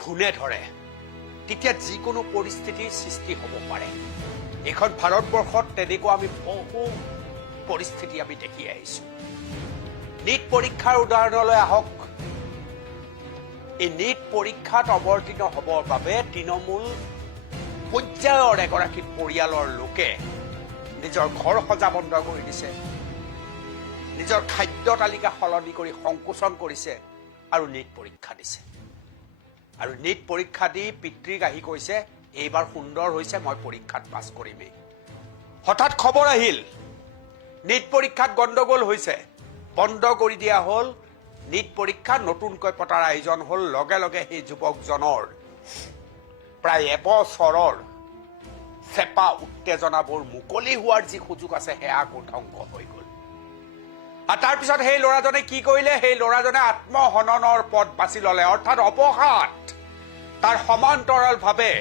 খুনে ধৰে তেতিয়া যিকোনো পৰিস্থিতিৰ সৃষ্টি হ'ব পাৰে। এইখন ভাৰতবৰ্ষত তেনেকুৱা আমি বহু পৰিস্থিতি আমি দেখি আহিছোঁ। নীট পৰীক্ষাৰ উদাহৰণলৈ আহক। এই নীট পৰীক্ষাত অৱতীৰ্ণ হ'বৰ বাবে তৃণমূল পৰ্যায়ৰ এগৰাকী পৰিয়ালৰ লোকে নিজৰ ঘৰ সজা বন্ধ কৰি দিছে, নিজৰ খাদ্য তালিকা সলনি কৰি সংকোচন কৰিছে আৰু নীট পৰীক্ষা দিছে। আৰু নীট পৰীক্ষা দি পিতৃক আহি কৈছে এইবাৰ সুন্দৰ হৈছে, মই পৰীক্ষাত পাছ কৰিমেই। হঠাৎ খবৰ আহিল নীট পৰীক্ষাত গণ্ডগোল হৈছে, বন্ধ কৰি দিয়া হ'ল নীট পৰীক্ষা, নতুনকৈ পতাৰ আয়োজন হ'ল। লগে লগে সেই যুৱকজনৰ প্ৰায় এবছৰৰ চেপা উত্তেজনাবোৰ মুকলি হোৱাৰ যি সুযোগ আছে সেয়া আকৌ ধ্বংস হৈ গ'ল। আৰু তাৰপিছত সেই ল'ৰাজনে কি কৰিলে? সেই ল'ৰাজনে আত্মহননৰ পথ বাছি ল'লে, অৰ্থাৎ অপঘাত। তাৰ সমান্তৰালভাৱে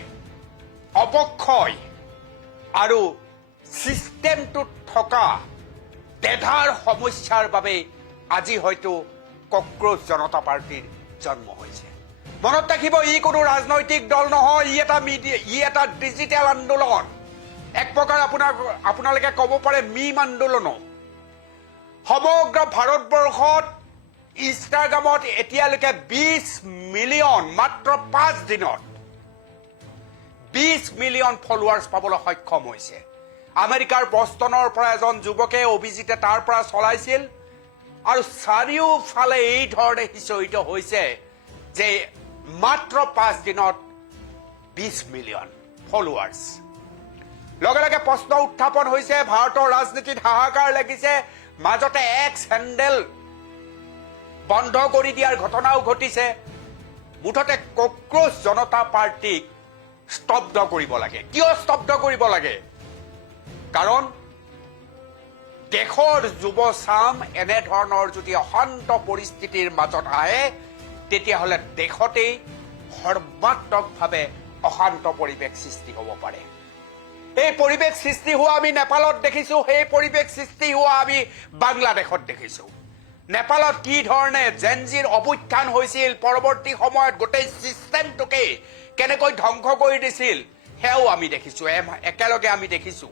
অৱক্ষয় আৰু ছিষ্টেমটোত থকা বেধাৰ সমস্যাৰ বাবে আজি হয়তো কক্ৰোচ জনতা পাৰ্টীৰ জন্ম হৈছে। মনত ৰাখিব, ই কোনো ৰাজনৈতিক দল নহয়, ই এটা ডিজিটেল আন্দোলন। এক প্ৰকাৰ আপোনালোকে ক'ব পাৰে মিম আন্দোলনো। সমগ্ৰ ভাৰতবৰ্ষত ইনষ্টাগ্ৰামত এতিয়ালৈকে 20 মিলিয়ন, মাত্ৰ 5 দিনত 20 মিলিয়ন ফলোৱাৰ্ছ পাবলৈ সক্ষম হৈছে। আমেৰিকাৰ বষ্টনৰ পৰা এজন যুৱকে, অভিজিতে তাৰ পৰা চলাইছিল আৰু চাৰিওফালে এই ধৰণে সিঁচৰিত হৈছে যে মাত্ৰ 5 দিনত 20 মিলিয়ন ফলোৱাৰ্ছ। লগে লগে প্ৰশ্ন উত্থাপন হৈছে, ভাৰতৰ ৰাজনীতিত হাহাকাৰ লাগিছে। মাজতে এক্স হেণ্ডেল বন্ধ কৰি দিয়াৰ ঘটনাও ঘটিছে। মুঠতে কক্ৰোচ জনতা পাৰ্টীক স্তব্ধ কৰিব লাগে। কিয় স্তব্ধ কৰিব লাগে? কাৰণ দেশৰ যুৱচাম এনেধৰণৰ যদি অশান্ত পৰিস্থিতিৰ মাজত আহে তেতিয়াহ'লে দেশতেই সৰ্বাত্মকভাৱে অশান্ত পৰিৱেশ সৃষ্টি হ'ব পাৰে। এই পৰিৱেশ সৃষ্টি হোৱা আমি নেপালত দেখিছোঁ, সেই পৰিৱেশ সৃষ্টি হোৱা আমি বাংলাদেশত দেখিছোঁ। নেপালত কি ধৰণে জেনজিৰ অভ্যুত্থান হৈছিল, পৰৱৰ্তী সময়ত গোটেই ছিষ্টেমটোকে কেনেকৈ ধ্বংস কৰি দিছিল সেয়াও আমি দেখিছোঁ, একেলগে আমি দেখিছোঁ।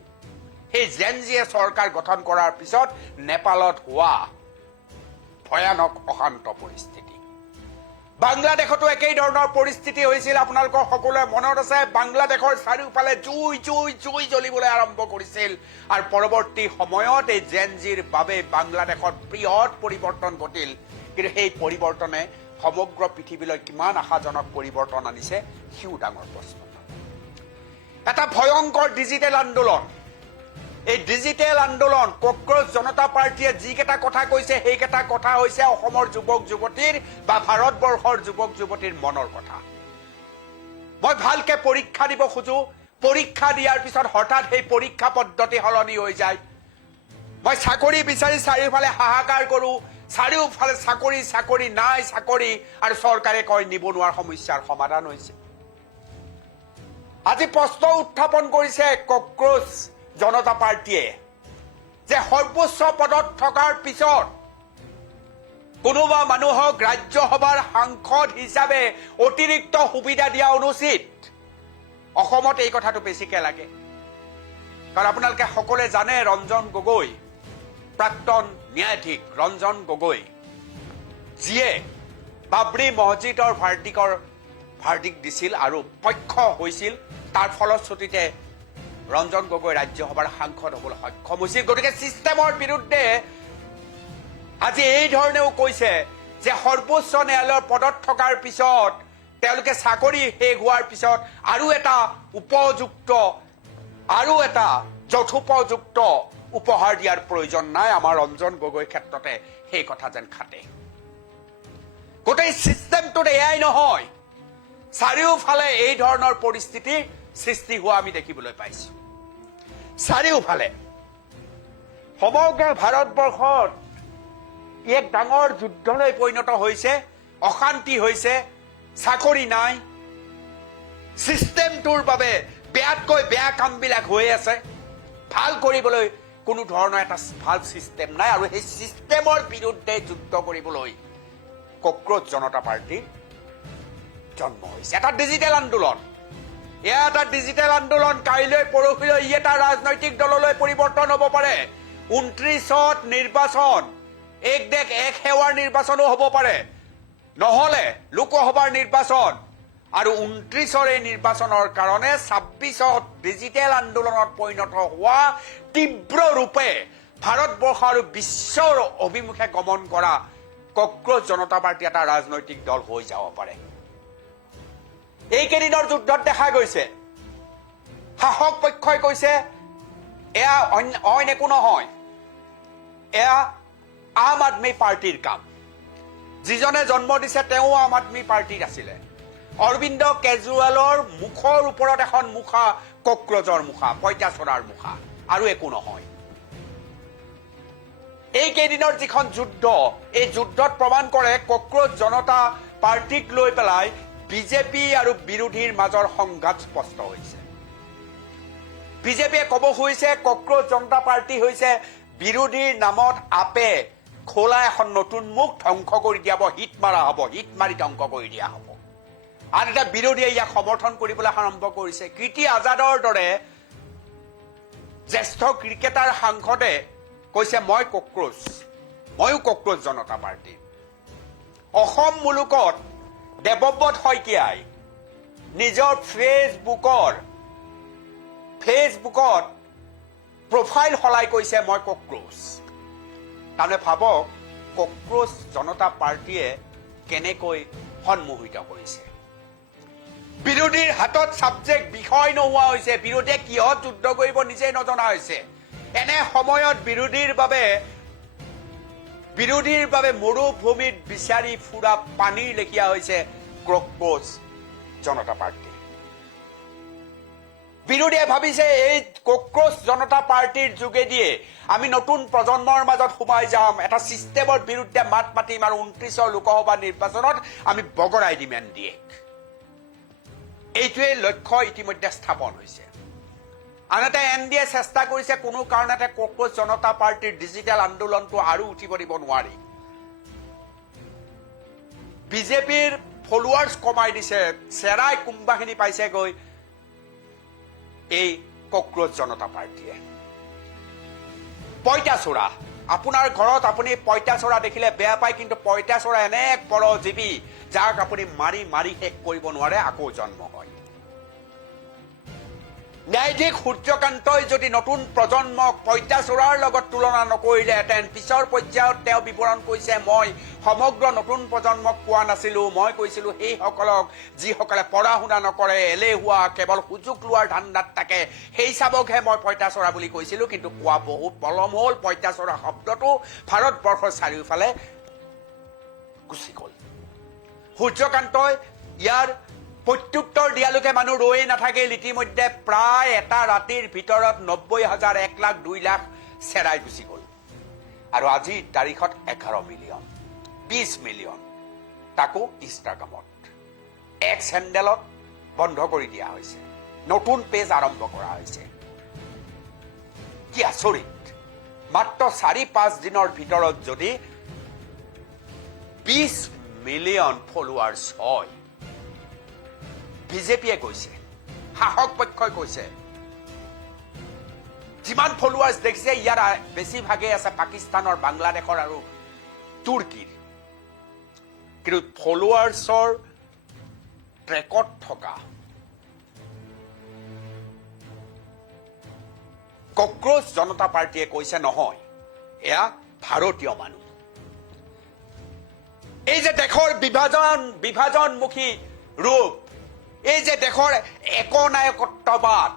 সেই জেনজিয়ে চৰকাৰ গঠন কৰাৰ পিছত নেপালত হোৱা ভয়ানক অশান্ত পৰিস্থিতি। বাংলাদেশতো একেই ধৰণৰ পৰিস্থিতি হৈছিল। আপোনালোকৰ সকলোৱে মনত আছে, বাংলাদেশৰ চাৰিওফালে জুই জুই জুই জ্বলিবলৈ আৰম্ভ কৰিছিল। আৰু পৰৱৰ্তী সময়ত এই জেনজিৰ বাবে বাংলাদেশত বৃহৎ পৰিৱৰ্তন ঘটিল। কিন্তু সেই পৰিৱৰ্তনে সমগ্ৰ পৃথিৱীলৈ কিমান আশাজনক পৰিৱৰ্তন আনিছে সিও ডাঙৰ প্ৰশ্ন। এটা ভয়ংকৰ ডিজিটেল আন্দোলন। এই ডিজিটেল আন্দোলন কক্ৰোচ জনতা পাৰ্টীয়ে যিকেইটা কথা কৈছে সেইকেইটা কথা হৈছে অসমৰ যুৱক যুৱতীৰ বা ভাৰতবৰ্ষৰ যুৱক যুৱতীৰ মনৰ কথা। মই ভালকে পৰীক্ষা দিব খোজো, পৰীক্ষা দিয়াৰ পিছত হঠাৎ সেই পৰীক্ষা পদ্ধতি সলনি হৈ যায়। মই চাকৰি বিচাৰি চাৰিওফালে হাহাকাৰ কৰোঁ, চাৰিওফালে চাকৰি চাকৰি নাই চাকৰি, আৰু চৰকাৰে কয় নিবনুৱাৰ সমস্যাৰ সমাধান হৈছে। আজি প্ৰশ্ন উত্থাপন কৰিছে কক্ৰোচ জনতা পাৰ্টীয়ে যে সৰ্বোচ্চ পদত থকাৰ পিছত কোনোবা মানুহক ৰাজ্যসভাৰ সাংসদ হিচাপে অতিৰিক্ত সুবিধা দিয়া অনুচিত। অসমত এই কথাটো বেছিকে লাগে, কাৰণ আপোনালোকে সকলোৱে জানে ৰঞ্জন গগৈ, প্ৰাক্তন ন্যায়াধীশ ৰঞ্জন গগৈ, যিয়ে বাবৰি মছজিদৰ ভাৰ্ডিক্ট দিছিল আৰু পক্ষ হৈছিল। তাৰ ফলশ্ৰুতিতে ৰঞ্জন গগৈ ৰাজ্যসভাৰ সাংসদ হ'বলৈ সক্ষম হৈছিল। গতিকে ছিষ্টেমৰ বিৰুদ্ধে আজি এই ধৰণেও কৈছে যে সৰ্বোচ্চ ন্যায়ালয়ৰ পদত থকাৰ পিছত তেওঁলোকে চাকৰি শেষ হোৱাৰ পিছত আৰু এটা যথোপযুক্ত উপহাৰ দিয়াৰ প্ৰয়োজন নাই। আমাৰ ৰঞ্জন গগৈৰ ক্ষেত্ৰতে সেই কথা যেন খাটে। গোটেই ছিষ্টেমটোত এয়াই নহয়, চাৰিওফালে এই ধৰণৰ পৰিস্থিতি সৃষ্টি হোৱা আমি দেখিবলৈ পাইছোঁ। চাৰিওফালে সমগ্ৰ ভাৰতবৰ্ষত এক ডাঙৰ যুদ্ধলৈ পৰিণত হৈছে, অশান্তি হৈছে, চাকৰি নাই, ছিষ্টেমটোৰ বাবে বেয়াতকৈ বেয়া কামবিলাক হৈ আছে। ভাল কৰিবলৈ কোনো ধৰণৰ এটা ভাল ছিষ্টেম নাই, আৰু সেই ছিষ্টেমৰ বিৰুদ্ধে যুদ্ধ কৰিবলৈ কক্ৰোচ জনতা পাৰ্টীৰ জন্ম হৈছে এটা ডিজিটেল আন্দোলন এয়া এটা ডিজিটেল আন্দোলন কাইলৈ পৰহিলৈ ই এটা ৰাজনৈতিক দললৈ পৰিৱৰ্তন হ'ব পাৰে 29ত নিৰ্বাচন এক দেশ এক সেৱাৰ নিৰ্বাচনো হ'ব পাৰে নহলে লোকসভাৰ নিৰ্বাচন আৰু 29ৰ এই নিৰ্বাচনৰ কাৰণে 26ত ডিজিটেল আন্দোলনত পৰিণত হোৱা তীব্ৰ ৰূপে ভাৰতবৰ্ষ আৰু বিশ্বৰ অভিমুখে গমন কৰা কক্ৰোচ জনতা পাৰ্টি এটা ৰাজনৈতিক দল হৈ যাব পাৰে এইকেইদিনৰ যুদ্ধত দেখা গৈছে শাসক পক্ষই কৈছে এয়া অইন একো নহয় এয়া আম আদমি পাৰ্টিৰ কাম যিজনে জন্ম দিছে তেওঁ আম আদমি পাৰ্টিৰ আছিলে অৰবিন্দ কেজৰিৱালৰ মুখৰ ওপৰত এখন মুখা কক্ৰোচৰ মুখা পঁইতাচোৰাৰ মুখা আৰু একো নহয় এইকেইদিনৰ যিখন যুদ্ধ এই যুদ্ধত প্ৰমাণ কৰে কক্ৰোচ জনতা পাৰ্টিক লৈ পেলাই বিজেপি আৰু বিৰোধীৰ মাজৰ সংঘাত স্পষ্ট হৈছে বিজেপিয়ে ক'ব খুজিছে কক্ৰোচ জনতা পাৰ্টি হৈছে বিৰোধীৰ নামত আপে খোলা এখন নতুন মুখ ধ্বংস কৰি দিয়া হ'ব হিট মাৰা হ'ব হিট মাৰি ধ্বংস কৰি দিয়া হ'ব আৰু এটা বিৰোধীয়ে ইয়াক সমৰ্থন কৰিবলৈ আৰম্ভ কৰিছে কীৰ্তি আজাদৰ দৰে জ্যেষ্ঠ ক্ৰিকেটাৰ সাংসদে কৈছে ময়ো কক্ৰোচ জনতা পাৰ্টি অসম মুলুকত দেৱব্ৰত শইকীয়াই নিজৰ ফেচবুকত প্ৰফাইল সলাই কৈছে মই কক্ৰোচ তাৰমানে ভাবক কক্ৰোচ জনতা পাৰ্টিয়ে কেনেকৈ সন্মোহিত কৰিছে বিৰোধীৰ হাতত সাবজেক্ট বিষয় নোহোৱা হৈছে বিৰোধীয়ে কিহত যুদ্ধ কৰিব নিজেই নজনা হৈছে এনে সময়ত বিৰোধীৰ বাবে মৰুভূমিত বিচাৰি ফুৰা পানীৰ লেখীয়া হৈছে কক্ৰোচ জনতা পাৰ্টি বিৰোধীয়ে ভাবিছে এই কক্ৰোচ জনতা পাৰ্টিৰ যোগেদিয়ে আমি নতুন প্ৰজন্মৰ মাজত সোমাই যাম এটা চিষ্টেমৰ বিৰুদ্ধে মাত মাতিম আৰু 29ৰ লোকসভা নিৰ্বাচনত আমি বগৰাই দিম এনডিএক এইটোৱে লক্ষ্য ইতিমধ্যে স্থাপন হৈছে আনহাতে এনডিএ চেষ্টা কৰিছে কোনো কাৰণতে কক্ৰোচ জনতা পাৰ্টিৰ ডিজিটেল আন্দোলনটো আৰু উঠিব দিব নোৱাৰি বিজেপিৰ ফলোৱাৰ্ছ কমাই দিছে চেৰাই কোম্বাখিনি পাইছেগৈ এই কক্ৰোচ জনতা পাৰ্টিয়ে পঁইতাচোৰা আপোনাৰ ঘৰত আপুনি পঁইতাচোৰা দেখিলে বেয়া পায় কিন্তু পঁইতাচোৰা এনে এক পৰজীৱী যাক আপুনি মাৰি শেষ কৰিব নোৱাৰে আকৌ জন্ম হয় ন্যায়াধীশ সূৰ্যকান্তই যদি নতুন প্ৰজন্মক পঁইতাচোৰাৰ লগত তুলনা নকৰিলেহেঁতেন পিছৰ পৰ্যায়ত তেওঁ বিৱৰণ কৰিছে মই সমগ্ৰ নতুন প্ৰজন্মক কোৱা নাছিলো মই কৈছিলো সেইসকলক যিসকলে পঢ়া শুনা নকৰে এলেহুৱা কেৱল সুযোগ লোৱাৰ ধান্দাত থাকে সেই চাবকহে মই পঁইতাচোৰা বুলি কৈছিলো কিন্তু কোৱা বহুত পলম হ'ল পঁইতাচোৰা শব্দটো ভাৰতবৰ্ষৰ চাৰিওফালে গুচি গ'ল সূৰ্যকান্তই ইয়াৰ প্ৰত্যুত্তৰ দিয়ালৈকে মানুহ ৰৈয়ে নাথাকিল ইতিমধ্যে প্ৰায় এটা ৰাতিৰ ভিতৰত 90,000 1 লাখ 2 লাখ চেৰাই গুচি গ'ল আৰু আজিৰ তাৰিখত 11 মিলিয়ন 20 মিলিয়ন তাকো ইনষ্টাগ্ৰামত এক্স হেণ্ডেলত বন্ধ কৰি দিয়া হৈছে নতুন পেজ আৰম্ভ কৰা হৈছে কি আচৰিত মাত্ৰ 4-5 দিনৰ ভিতৰত যদি 20 মিলিয়ন ফলোৱাৰ্ছ হয় বিজেপিয়ে কৈছে শাসক পক্ষই কৈছে যিমান ফলোৱাৰ্ছ দেখিছে ইয়াৰ বেছিভাগেই আছে পাকিস্তানৰ বাংলাদেশৰ আৰু তুৰ্কীৰ কিন্তু ফলোৱাৰ্ছৰ ট্ৰেকত থকা কক্ৰোচ জনতা পাৰ্টিয়ে কৈছে নহয় এয়া ভাৰতীয় মানুহ এই যে দেশৰ বিভাজনমুখী ৰূপ এই যে দেশৰ একনায়কত্ববাদ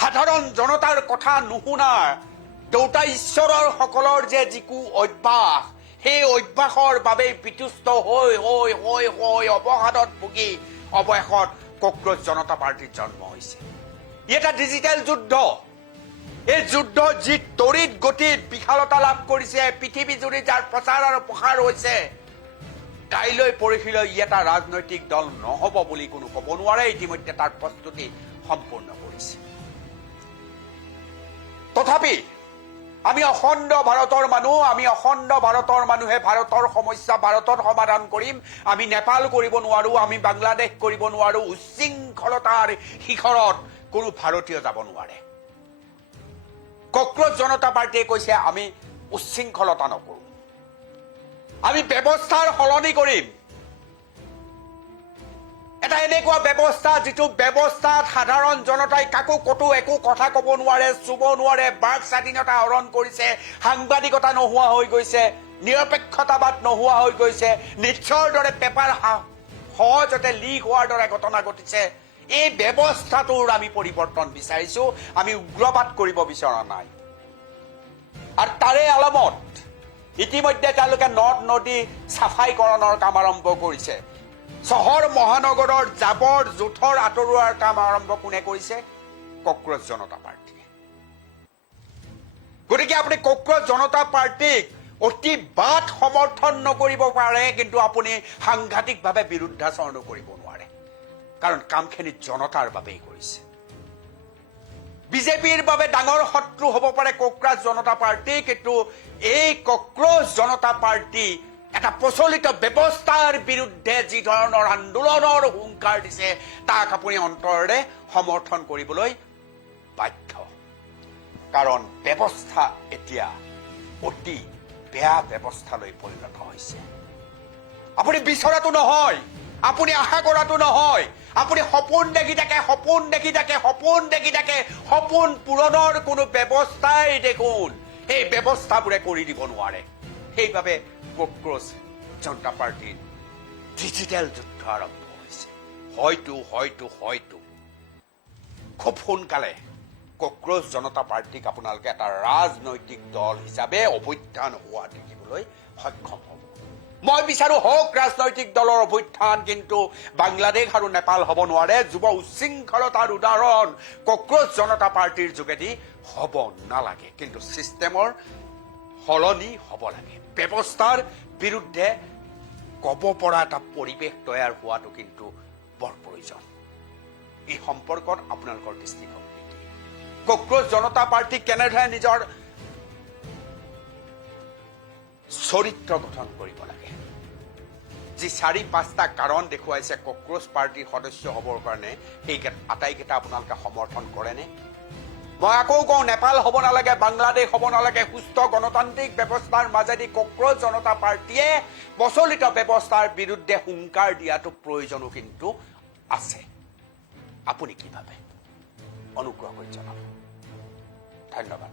সাধাৰণ জনতাৰ কথা নুশুনাৰ দেউতা ঈশ্বৰৰ সকলৰ যে যিকো অভ্যাস সেই অভ্যাসৰ বাবে বিতুষ্ট হৈ অৱসাদত ভুগি অৱশেষত কক্ৰোচ জনতা পাৰ্টিৰ জন্ম হৈছে এটা ডিজিটেল যুদ্ধ এই যুদ্ধ যি তড়িৎ গতিত বিশালতা লাভ কৰিছে পৃথিৱীজুৰি যাৰ প্ৰচাৰ আৰু প্ৰসাৰ হৈছে কাইলৈ পৰহিলৈ ই এটা ৰাজনৈতিক দল নহ'ব বুলি কোনো ক'ব নোৱাৰে ইতিমধ্যে তাৰ প্ৰস্তুতি সম্পূৰ্ণ কৰিছে তথাপি আমি অখণ্ড ভাৰতৰ মানুহ, আমি অখণ্ড ভাৰতৰ মানুহে ভাৰতৰ সমস্যা ভাৰতত সমাধান কৰিম, আমি নেপাল কৰিব নোৱাৰো, আমি বাংলাদেশ কৰিব নোৱাৰো, উচ্ছৃংখলতাৰ শিখৰত কোনো ভাৰতীয় যাব নোৱাৰে। কক্ৰোচ জনতা পাৰ্টীয়ে কৈছে আমি উচ্ছৃংখলতা নকৰো, আমি ব্যৱস্থাৰ সলনি কৰিম। এটা এনেকুৱা ব্যৱস্থা যিটো ব্যৱস্থাত সাধাৰণ জনতাই কাকো কতো একো কথা ক'ব নোৱাৰে, চুব নোৱাৰে, বাক স্বাধীনতা হৰণ কৰিছে, সাংবাদিকতা নোহোৱা হৈ গৈছে, নিৰপেক্ষতাবাদ নোহোৱা হৈ গৈছে, নিশ্চয়ৰ দৰে পেপাৰ সহজতে লিক হোৱাৰ দৰে ঘটনা ঘটিছে। এই ব্যৱস্থাটোৰ আমি পৰিৱৰ্তন বিচাৰিছো, আমি উগ্ৰবাদ কৰিব বিচৰা নাই। আৰু তাৰে আলমত ইতিমধ্যে তেওঁলোকে নদ নদী চাফাইকৰণৰ কাম আৰম্ভ কৰিছে। চহৰ মহানগৰৰ জাবৰ জোথৰ আঁতৰোৱাৰ কাম আৰম্ভ কোনে কৰিছে? কক্ৰোচ জনতা পাৰ্টীয়ে। গতিকে আপুনি কক্ৰোচ জনতা পাৰ্টীক অতি বাট সমৰ্থন নকৰিব পাৰে, কিন্তু আপুনি সাংঘাতিকভাৱে বিৰুদ্ধাচৰণো কৰিব নোৱাৰে, কাৰণ কামখিনি জনতাৰ বাবেই কৰিছে। বিজেপিৰ বাবে ডাঙৰ শত্ৰু হ'ব পাৰে কক্ৰোচ জনতা পাৰ্টী, কিন্তু এই কক্ৰোচ জনতা পাৰ্টী এটা প্ৰচলিত ব্যৱস্থাৰ বিৰুদ্ধে যি ধৰণৰ আন্দোলনৰ হুংকাৰ দিছে তাক আপুনি অন্তৰেৰে সমৰ্থন কৰিবলৈ বাধ্য, কাৰণ ব্যৱস্থা এতিয়া অতি বেয়া ব্যৱস্থালৈ পৰিণত হৈছে। আপুনি বিচৰাটো নহয়, আপুনি আশা কৰাটো নহয়, আপুনি সপোন দেখি থাকে, সপোন দেখি থাকে, সপোন দেখি থাকে, সপোন পূৰণৰ কোনো ব্যৱস্থাই দেখোন সেই ব্যৱস্থাবোৰে কৰি দিব নোৱাৰে। সেইবাবে কক্ৰোচ জনতা পাৰ্টীৰ ডিজিটেল যুদ্ধ আৰম্ভ হৈছে। হয়তো খুব সোনকালে কক্ৰোচ জনতা পাৰ্টীক আপোনালোকে এটা ৰাজনৈতিক দল হিচাপে অভ্যুত্থান হোৱা দেখিবলৈ সক্ষম হ'ব। মই বিচাৰো হওক ৰাজনৈতিক দলৰ অভ্যুত্থান, কিন্তু বাংলাদেশ আৰু নেপাল হ'ব নোৱাৰে। যুৱ উচ্ছৃংখলতাৰ উদাহৰণ কক্ৰোচ জনতা পাৰ্টীৰ যোগেদি হ'ব নালাগে, কিন্তু চিষ্টেমৰ সলনি হ'ব লাগে। ব্যৱস্থাৰ বিৰুদ্ধে ক'ব পৰা এটা পৰিৱেশ তৈয়াৰ হোৱাটো কিন্তু বৰ প্ৰয়োজন। এই সম্পৰ্কত আপোনালোকৰ দৃষ্টিভংগী কি? কক্ৰোচ জনতা পাৰ্টী কেনেদৰে নিজৰ চৰিত্ৰ গঠন কৰিব লাগে? যি 4-5টা কাৰণ দেখুৱাইছে কক্ৰোচ পাৰ্টীৰ সদস্য হ'বৰ কাৰণে, সেই আটাইকেইটা আপোনালোকে সমৰ্থন কৰেনে? মই আকৌ কওঁ, নেপাল হ'ব নালাগে, বাংলাদেশ হ'ব নালাগে, সুস্থ গণতান্ত্ৰিক ব্যৱস্থাৰ মাজেদি কক্ৰোচ জনতা পাৰ্টীয়ে প্ৰচলিত ব্যৱস্থাৰ বিৰুদ্ধে হুংকাৰ দিয়াটো প্ৰয়োজনো কিন্তু আছে। আপুনি কি ভাবে? অনুগ্ৰহ কৰি জনাব। ধন্যবাদ।